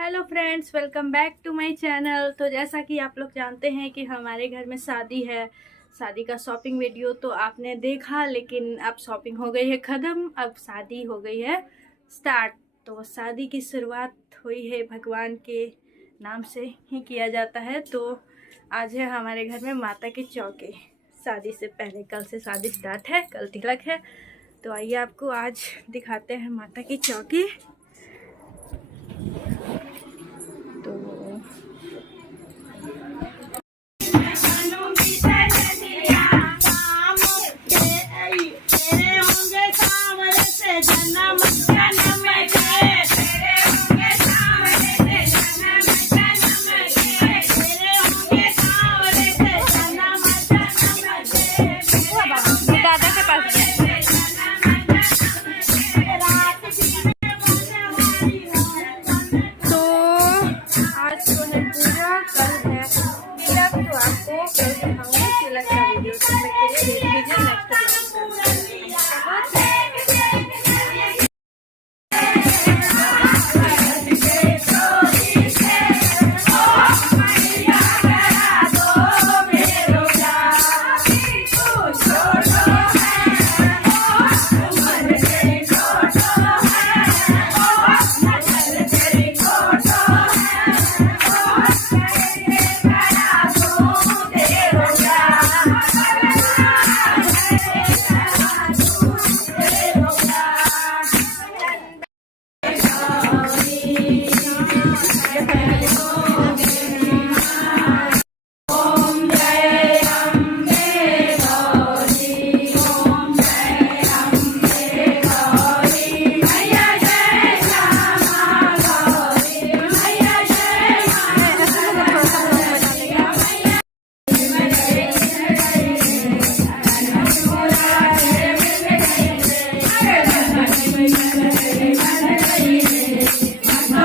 Hello friends, welcome back to my channel. तो जैसा कि आप लोग जानते हैं कि हमारे घर में शादी है। शादी का शॉपिंग वीडियो तो आपने देखा, लेकिन अब शॉपिंग हो गई है ख़त्म, अब शादी हो गई है स्टार्ट। तो शादी की शुरुआत हुई है भगवान के नाम से ही किया जाता है। तो आज है हमारे घर में माता की चौकी। शादी से पहले कल से शादी स्टार्ट है, कल तिलक है। तो आइए आपको आज दिखाते हैं माता की चौकी। तो दादा के पास तो आज तो है पूजा, कल है तिलक। तो आपको कल दिखाऊंगी तिलक का वीडियो। तो मैं देख लीजिए नेक्स्ट